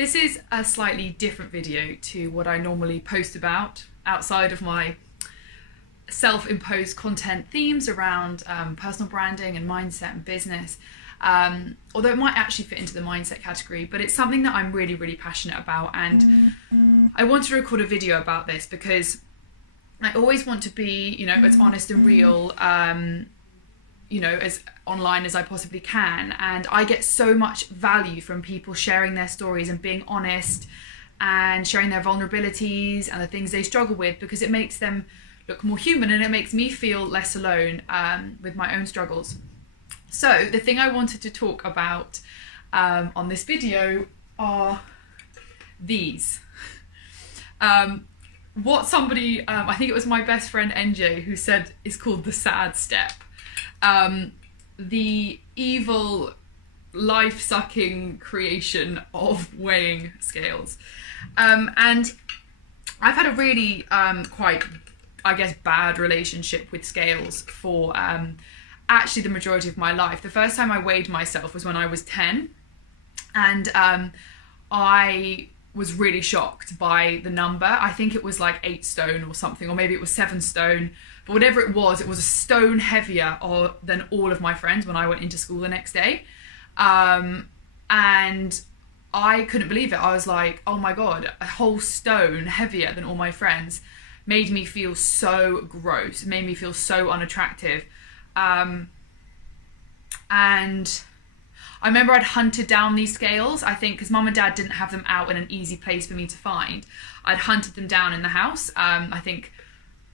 This is a slightly different video to what I normally post about outside of my self-imposed content themes around personal branding and mindset and business. Although it might actually fit into the mindset category, but it's something that I'm really, really passionate about. And I want to record a video about this because I always want to be, as honest and real, as online as I possibly can. And I get so much value from people sharing their stories and being honest and sharing their vulnerabilities and the things they struggle with, because it makes them look more human and it makes me feel less alone with my own struggles. So the thing I wanted to talk about on this video are these. What somebody, I think it was my best friend NJ, who said is called the sad step. The evil, life-sucking creation of weighing scales. And I've had a really quite, I guess, bad relationship with scales for actually the majority of my life. The first time I weighed myself was when I was 10, and I was really shocked by the number. I think it was like 8 stone or something, or maybe it was 7 stone, but whatever it was a stone heavier than all of my friends when I went into school the next day. And I couldn't believe it. I was like, oh my God, a whole stone heavier than all my friends. Made me feel so gross, made me feel so unattractive. And I remember I'd hunted down these scales, I think, because mum and dad didn't have them out in an easy place for me to find. I'd hunted them down in the house, I think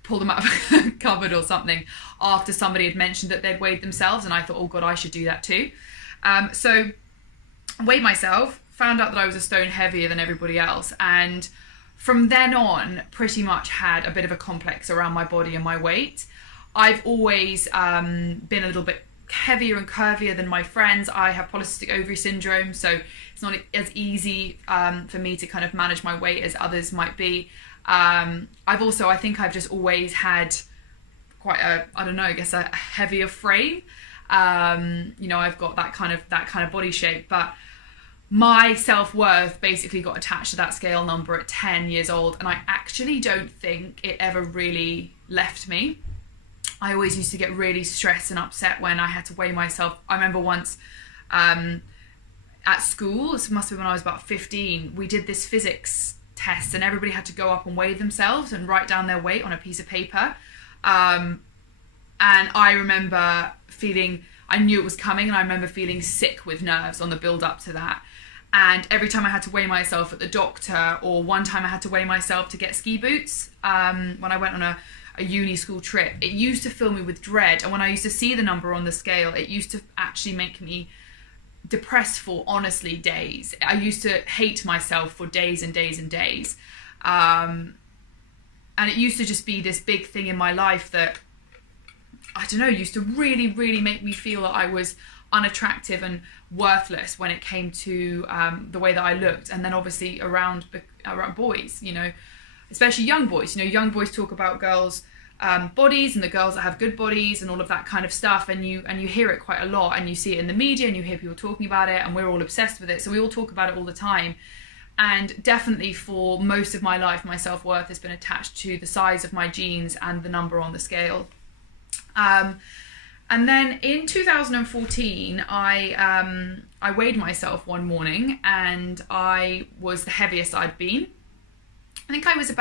pulled them out of a cupboard or something after somebody had mentioned that they'd weighed themselves, and I thought, oh God, I should do that too. So I weighed myself, found out that I was a stone heavier than everybody else, and from then on pretty much had a bit of a complex around my body and my weight. I've always been a little bit heavier and curvier than my friends. I have polycystic ovary syndrome, so it's not as easy for me to kind of manage my weight as others might be. I think I've just always had quite a heavier frame. I've got that kind of body shape, but my self-worth basically got attached to that scale number at 10 years old, and I actually don't think it ever really left me. I always used to get really stressed and upset when I had to weigh myself. I remember once at school, this must have been when I was about 15, we did this physics test and everybody had to go up and weigh themselves and write down their weight on a piece of paper. And I remember I knew it was coming, and I remember feeling sick with nerves on the build up to that. And every time I had to weigh myself at the doctor, or one time I had to weigh myself to get ski boots, when I went on a uni school trip, it used to fill me with dread. And when I used to see the number on the scale, it used to actually make me depressed for, honestly, days. I used to hate myself for days and days and days. And it used to just be this big thing in my life that, used to really, really make me feel that I was unattractive and worthless when it came to the way that I looked. And then obviously around boys, especially young boys. Young boys talk about girls' bodies and the girls that have good bodies and all of that kind of stuff, and you hear it quite a lot, and you see it in the media, and you hear people talking about it, and we're all obsessed with it, so we all talk about it all the time. And definitely for most of my life, my self-worth has been attached to the size of my jeans and the number on the scale. And then in 2014, I weighed myself one morning, and I was the heaviest I'd been. I think I was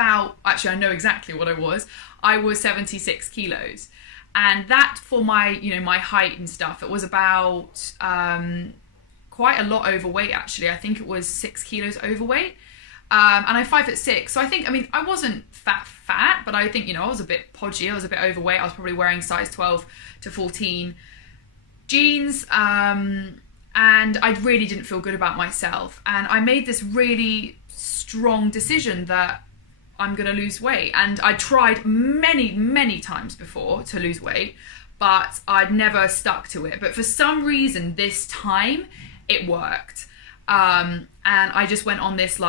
I know exactly what I was. I was 76 kilos. And that, for my, my height and stuff, it was about quite a lot overweight, actually. I think it was 6 kilos overweight. And I'm 5'6". So I wasn't fat, but I think, I was a bit podgy. I was a bit overweight. I was probably wearing size 12 to 14 jeans. And I really didn't feel good about myself. And I made this really strong decision that I'm going to lose weight. And I tried many, many times before to lose weight, but I'd never stuck to it. But for some reason, this time it worked. And I just went on this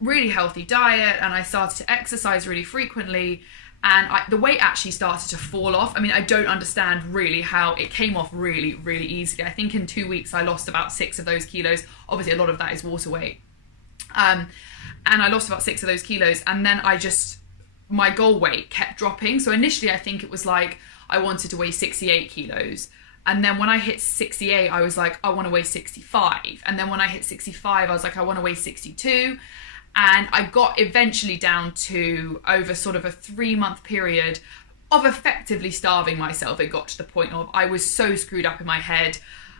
really healthy diet, and I started to exercise really frequently, and the weight actually started to fall off. I don't understand really how it came off really, really easily. I think in 2 weeks I lost about 6 of those kilos. Obviously a lot of that is water weight. And I lost about 6 of those kilos, and then my goal weight kept dropping. So initially I think it was like I wanted to weigh 68 kilos, and then when I hit 68 I was like, I want to weigh 65, and then when I hit 65 I was like, I want to weigh 62. And I got eventually down to, over sort of a 3-month period of effectively starving myself, it got to the point of I was so screwed up in my head.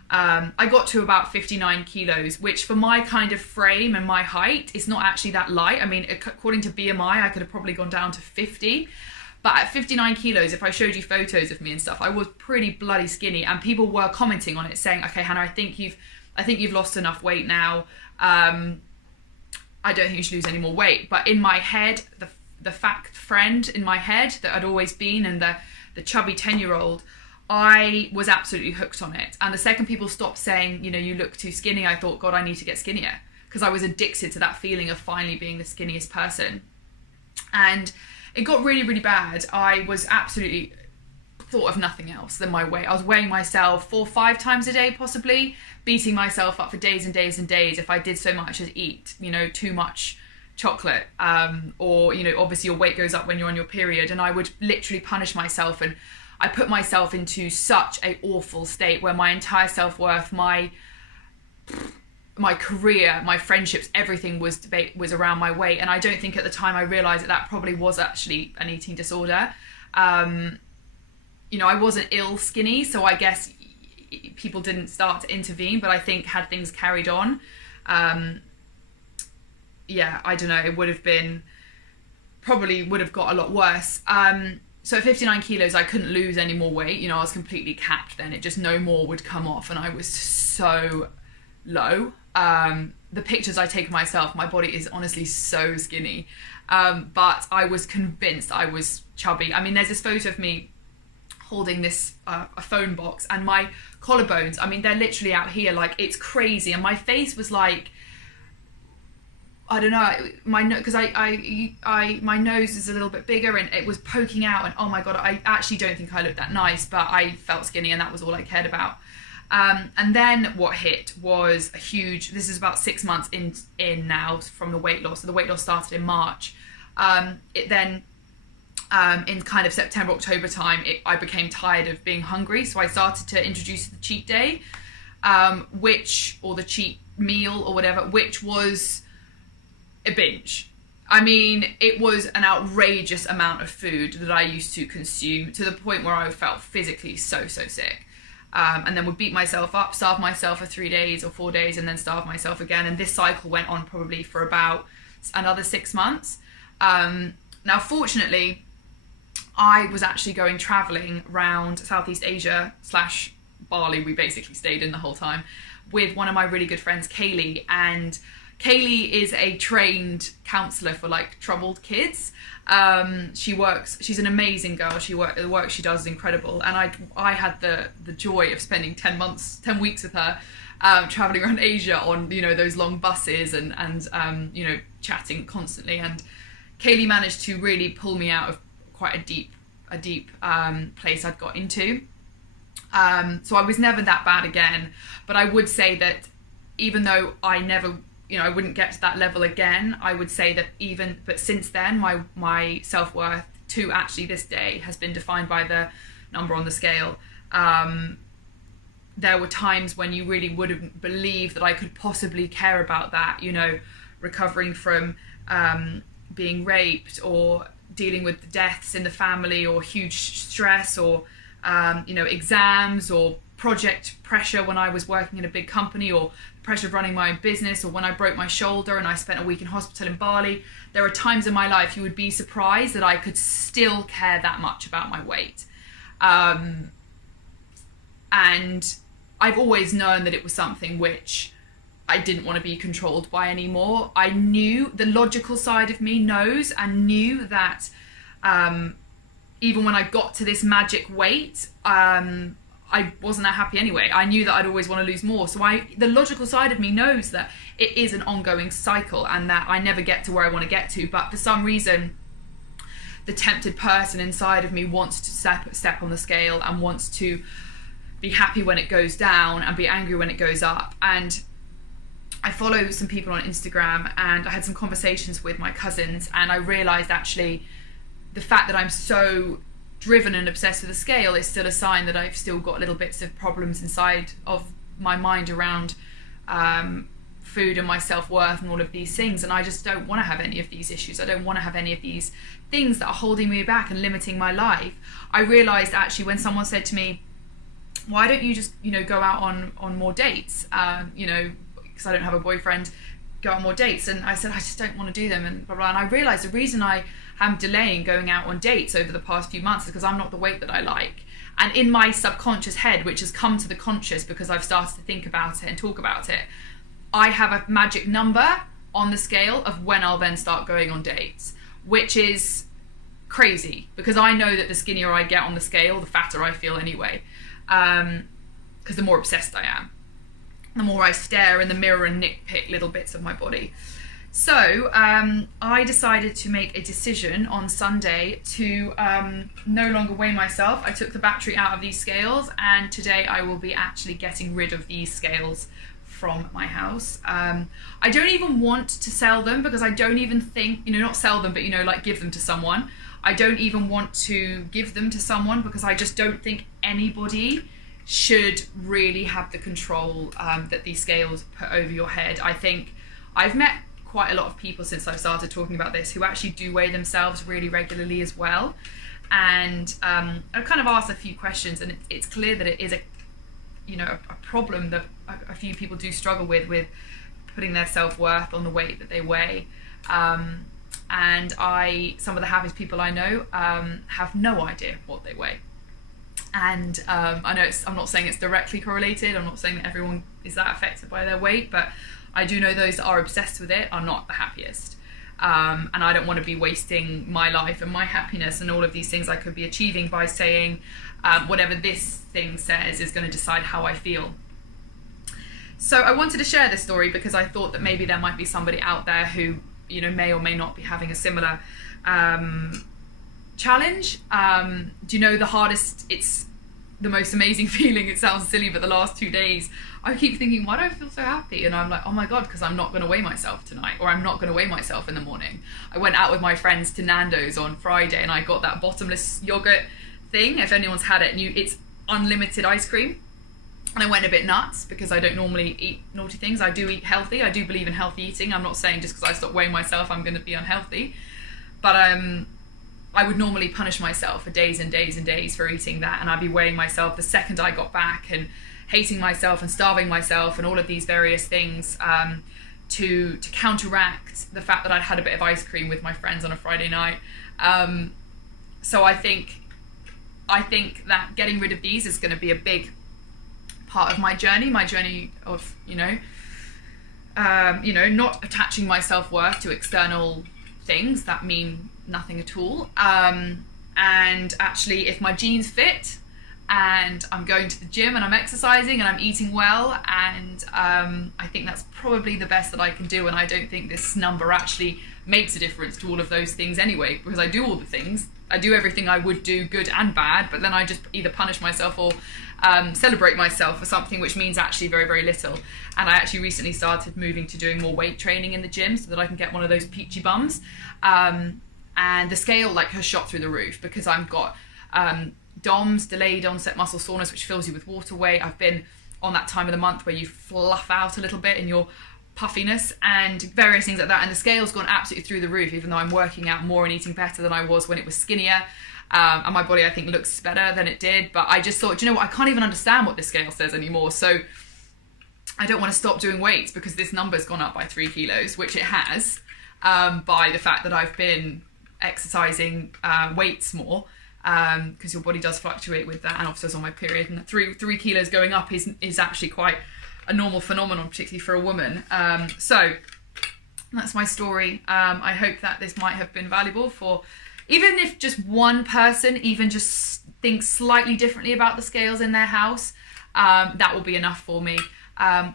I got to about 59 kilos, which for my kind of frame and my height is not actually that light. I mean, according to BMI, I could have probably gone down to 50. But at 59 kilos, if I showed you photos of me and stuff, I was pretty bloody skinny. And people were commenting on it saying, okay, Hannah, I think you've lost enough weight now. I don't think you should lose any more weight. But in my head, the fat friend in my head that I'd always been, and the chubby 10-year-old, I was absolutely hooked on it. And the second people stopped saying, you look too skinny, I thought, God, I need to get skinnier, because I was addicted to that feeling of finally being the skinniest person. And it got really, really bad. I was absolutely thought of nothing else than my weight. I was weighing myself 4 or 5 times a day, possibly, beating myself up for days and days and days if I did so much as eat, too much chocolate, or obviously your weight goes up when you're on your period, and I would literally punish myself, and I put myself into such a awful state where my entire self-worth, my career, my friendships, everything was around my weight. And I don't think at the time I realized that probably was actually an eating disorder. I wasn't ill skinny, so I guess people didn't start to intervene, but I think had things carried on, I don't know, it would have got a lot worse. So at 59 kilos, I couldn't lose any more weight. I was completely capped then. It just, no more would come off, and I was so low. The pictures I take of myself, my body is honestly so skinny. But I was convinced I was chubby. I mean, there's this photo of me holding this a phone box, and my collarbones, I mean, they're literally out here, like, it's crazy. And my face was like, I don't know, because my nose is a little bit bigger, and it was poking out, and oh my God, I actually don't think I looked that nice, but I felt skinny, and that was all I cared about. And then what hit was this is about 6 months in now from the weight loss. So the weight loss started in March. It then, in kind of September, October time, I became tired of being hungry. So I started to introduce the cheat day, or the cheat meal or whatever, which was a binge. I mean, it was an outrageous amount of food that I used to consume, to the point where I felt physically so sick. And then would beat myself up, starve myself for 3 days or 4 days, and then starve myself again. And this cycle went on probably for about another 6 months. Now, fortunately, I was actually going traveling around Southeast Asia / Bali. We basically stayed in the whole time with one of my really good friends, Kaylee. And Kaylee is a trained counsellor for troubled kids. She's an amazing girl. The work she does is incredible. And I had the joy of spending 10 weeks with her, traveling around Asia on, those long buses and chatting constantly. And Kaylee managed to really pull me out of quite a deep place I'd got into. So I was never that bad again, but I would say that even though I never, I wouldn't get to that level again, I would say that but since then, my self-worth to actually this day has been defined by the number on the scale. There were times when you really wouldn't believe that I could possibly care about that, recovering from being raped, or dealing with the deaths in the family, or huge stress, or exams, or project pressure when I was working in a big company, or pressure of running my own business, or when I broke my shoulder and I spent a week in hospital in Bali. There are times in my life you would be surprised that I could still care that much about my weight. And I've always known that it was something which I didn't want to be controlled by anymore. I knew, the logical side of me knew that even when I got to this magic weight, I wasn't that happy anyway. I knew that I'd always want to lose more. So the logical side of me knows that it is an ongoing cycle, and that I never get to where I want to get to. But for some reason, the tempted person inside of me wants to step on the scale, and wants to be happy when it goes down and be angry when it goes up. And I follow some people on Instagram, and I had some conversations with my cousins, and I realised actually the fact that I'm so driven and obsessed with the scale is still a sign that I've still got little bits of problems inside of my mind around food and my self-worth and all of these things, and I just don't want to have any of these issues. I don't want to have any of these things that are holding me back and limiting my life. I realised actually when someone said to me, why don't you just, go out on more dates, because I don't have a boyfriend, go on more dates. And I said, I just don't want to do them, and blah, blah. And I realised the reason I am delaying going out on dates over the past few months is because I'm not the weight that I like. And in my subconscious head, which has come to the conscious because I've started to think about it and talk about it, I have a magic number on the scale of when I'll then start going on dates, which is crazy because I know that the skinnier I get on the scale, the fatter I feel anyway, because the more obsessed I am, the more I stare in the mirror and nitpick little bits of my body. So I decided to make a decision on Sunday to no longer weigh myself. I took the battery out of these scales, and today I will be actually getting rid of these scales from my house. I don't even want to sell them because I don't even think, not sell them, but like give them to someone. I don't even want to give them to someone because I just don't think anybody should really have the control that these scales put over your head. I think I've met quite a lot of people since I've started talking about this who actually do weigh themselves really regularly as well. And I kind of asked a few questions, and it's clear that it is a problem that a few people do struggle with putting their self-worth on the weight that they weigh. And some of the happiest people I know have no idea what they weigh. And I know I'm not saying it's directly correlated. I'm not saying that everyone is that affected by their weight, but I do know those that are obsessed with it are not the happiest. And I don't want to be wasting my life and my happiness and all of these things I could be achieving by saying whatever this thing says is going to decide how I feel. So I wanted to share this story because I thought that maybe there might be somebody out there who may or may not be having a similar challenge. Do you know the hardest, it's the most amazing feeling, it sounds silly, but the last 2 days I keep thinking, why do I feel so happy? And I'm like, oh my God, because I'm not going to weigh myself tonight, or I'm not going to weigh myself in the morning. I went out with my friends to Nando's on Friday and I got that bottomless yogurt thing. If anyone's had it, it's unlimited ice cream. And I went a bit nuts because I don't normally eat naughty things. I do eat healthy. I do believe in healthy eating. I'm not saying just because I stop weighing myself I'm going to be unhealthy. But I would normally punish myself for days and days and days for eating that. And I'd be weighing myself the second I got back and hating myself and starving myself and all of these various things to counteract the fact that I'd had a bit of ice cream with my friends on a Friday night. So I think that getting rid of these is going to be a big part of my journey of not attaching my self-worth to external things that mean nothing at all, and actually if my jeans fit and I'm going to the gym and I'm exercising and I'm eating well, and I think that's probably the best that I can do. And I don't think this number actually makes a difference to all of those things anyway, because I do all the things, I do everything I would do, good and bad, but then I just either punish myself or celebrate myself for something which means actually very, very little. And I actually recently started moving to doing more weight training in the gym so that I can get one of those peachy bums. And the scale has shot through the roof because I've got DOMS, delayed onset muscle soreness, which fills you with water weight. I've been on that time of the month where you fluff out a little bit in your puffiness and various things like that. And the scale's gone absolutely through the roof, even though I'm working out more and eating better than I was when it was skinnier. And my body, I think, looks better than it did. But I just thought, I can't even understand what this scale says anymore. So I don't want to stop doing weights because this number's gone up by 3 kilos, which it has, by the fact that I've been exercising weights more, because your body does fluctuate with that. And obviously I was on my period, and 3 kilos going up is actually quite a normal phenomenon, particularly for a woman. So that's my story. I hope that this might have been valuable for, even if just one person even just thinks slightly differently about the scales in their house, that will be enough for me.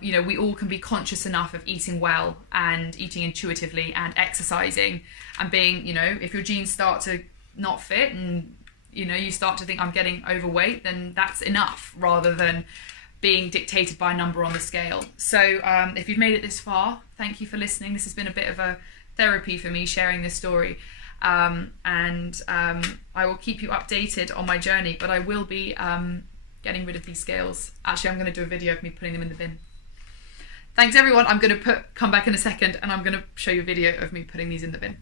We all can be conscious enough of eating well and eating intuitively and exercising and being, if your jeans start to not fit and, you start to think I'm getting overweight, then that's enough, rather than being dictated by a number on the scale. So if you've made it this far, thank you for listening. This has been a bit of a therapy for me, sharing this story. I will keep you updated on my journey, but I will be getting rid of these scales. Actually, I'm going to do a video of me putting them in the bin. Thanks everyone. I'm going to come back in a second and I'm going to show you a video of me putting these in the bin.